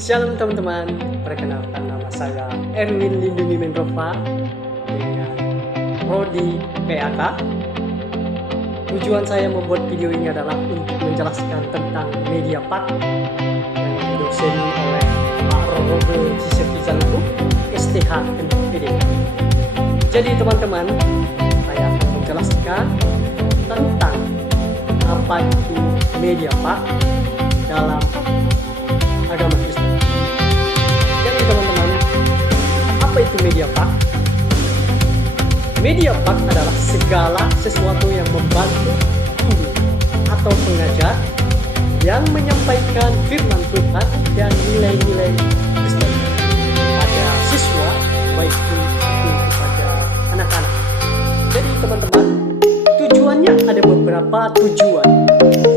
Shalom teman-teman, perkenalkan nama saya Erwin Lindungi Mendrova dengan Prodi PAK. Tujuan saya membuat video ini adalah untuk menjelaskan tentang media pak yang didoseni oleh Pak Rogogo Cisepizanku, STH MPD. Jadi teman-teman, saya akan menjelaskan tentang apa itu media pak dalam agama Kristen. Jadi teman-teman, apa itu media pak? Media pak adalah segala sesuatu yang membantu guru atau pengajar yang menyampaikan firman Tuhan dan nilai-nilai Kristen pada siswa, baik itu kepada anak-anak. Jadi teman-teman, tujuannya ada beberapa tujuan.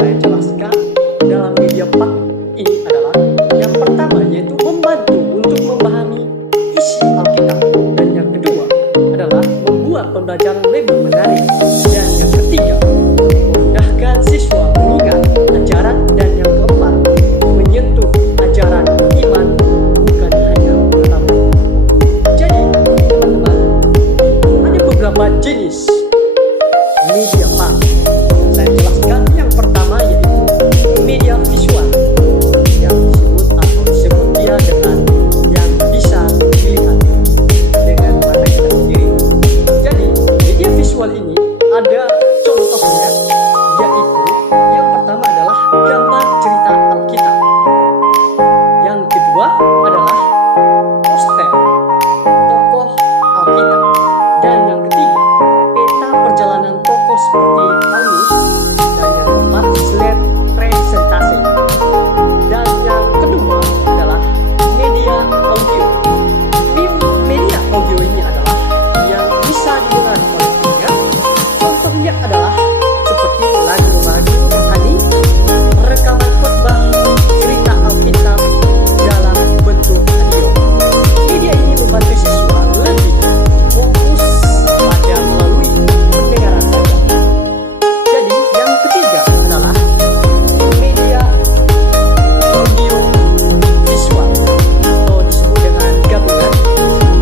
Saya jelaskan dalam media pak ini adalah yang pertama, yaitu membantu untuk memahami isi Alkitab, dan yang kedua adalah membuat pembelajaran lebih menarik, dan yang ketiga memudahkan siswa mengingat ajaran, dan yang keempat menyentuh ajaran iman bukan hanya pengetahuan. Jadi teman-teman, ada beberapa jenis media pak yang saya jelaskan. Yang pertama yaitu media visual, yang disebut dia dengan yang bisa dilihat dengan mata kita sendiri. Jadi media visual ini ada contohnya, yaitu yang pertama adalah gambar cerita Alkitab, yang kedua adalah poster tokoh Alkitab, dan yang ketiga peta perjalanan tokoh seperti Paulus, dan yang keempat slide presentasi, dan yang kedua adalah media audio. Media audio ini adalah yang bisa didengar oleh telinga. Contohnya adalah seperti lagu-lagu rohani, rekaman khotbah, cerita Alkitab dalam bentuk audio. Media ini membantu siswa lebih fokus pada melalui pendengaran saja. Jadi yang ketiga adalah media audio visual, atau disebut dengan gabungan,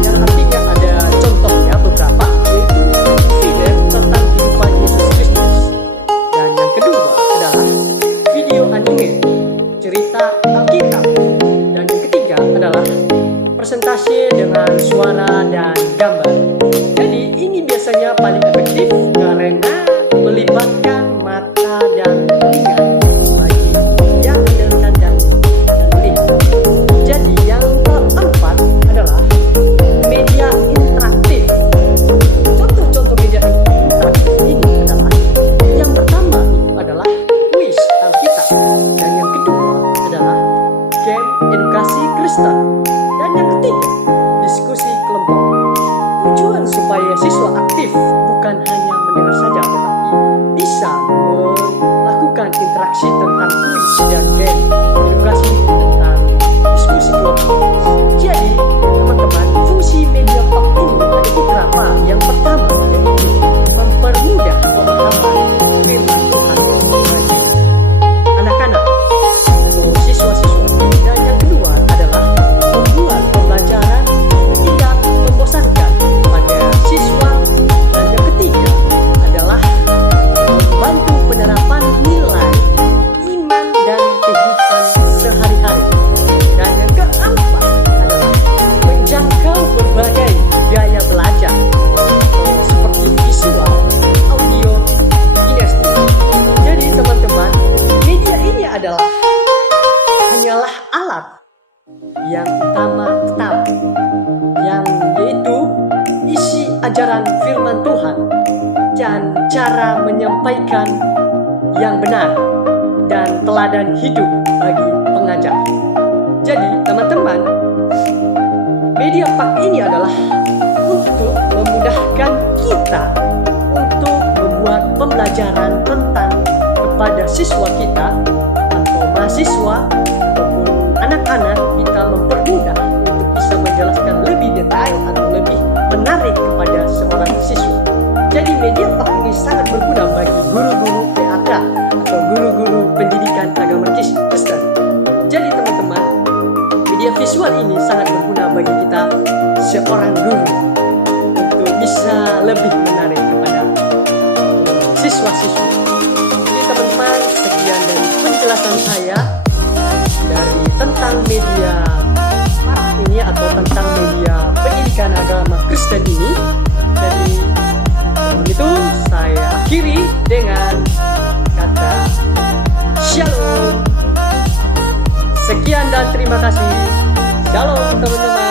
yang artinya ada contohnya beberapa, yaitu film tentang kehidupan Yesus Kristus, dan yang kedua adalah video anime cerita Alkitab, dan yang ketiga adalah presentasi dengan suara dan gambar. Jadi ini biasanya paling efektif karena melibatkan mata dan telinga bagi yang mendengarkan dan melihat. Jadi yang keempat adalah media interaktif. Contoh-contoh media interaktif ini adalah yang pertama itu adalah kuis Alkitab, dan yang kedua adalah game edukasi Kristen, dan yang ketiga diskusi kelompok. Tujuan supaya siswa aktif bukan hanya mendengar saja, tetapi bisa melakukan interaksi tentang kuis dan game edukasi tentang diskusi kelompok. Jadi teman-teman, fungsi media pak ini ada beberapa. Yang pertama yaitu mempermudah pemahaman firman Tuhan bagi anak-anak atau siswa-siswa, dan yang kedua adalah membuat pembelajaran tidak membosankan pada siswa, dan yang ketiga adalah membantu penerapan nilai iman dan kehidupan sehari-hari, dan yang keempat adalah menjangkau berbagai gaya belajar seperti visual, audio, kinestetik. Jadi teman-teman, media ini hanyalah alat yang utama tetap, yang yaitu isi ajaran firman Tuhan dan cara menyampaikan yang benar dan teladan hidup bagi pengajar. Jadi teman-teman, media pak ini adalah untuk memudahkan kita untuk membuat pembelajaran tentang kepada siswa kita atau mahasiswa ataupun anak-anak. Kita mempermudah untuk bisa menjelaskan lebih detail atau lebih menarik kepada seorang siswa. Jadi media pak ini sangat berguna bagi guru-guru PAK atau guru-guru pendidikan agama Kristen. Jadi teman-teman, visual ini sangat berguna bagi kita seorang guru untuk bisa lebih menarik kepada siswa-siswa. Jadi teman-teman, sekian dari penjelasan saya dari tentang media ini atau tentang media pendidikan agama Kristen ini. Jadi itu saya akhiri dengan kata shalom. Sekian dan terima kasih. Shalom teman-teman.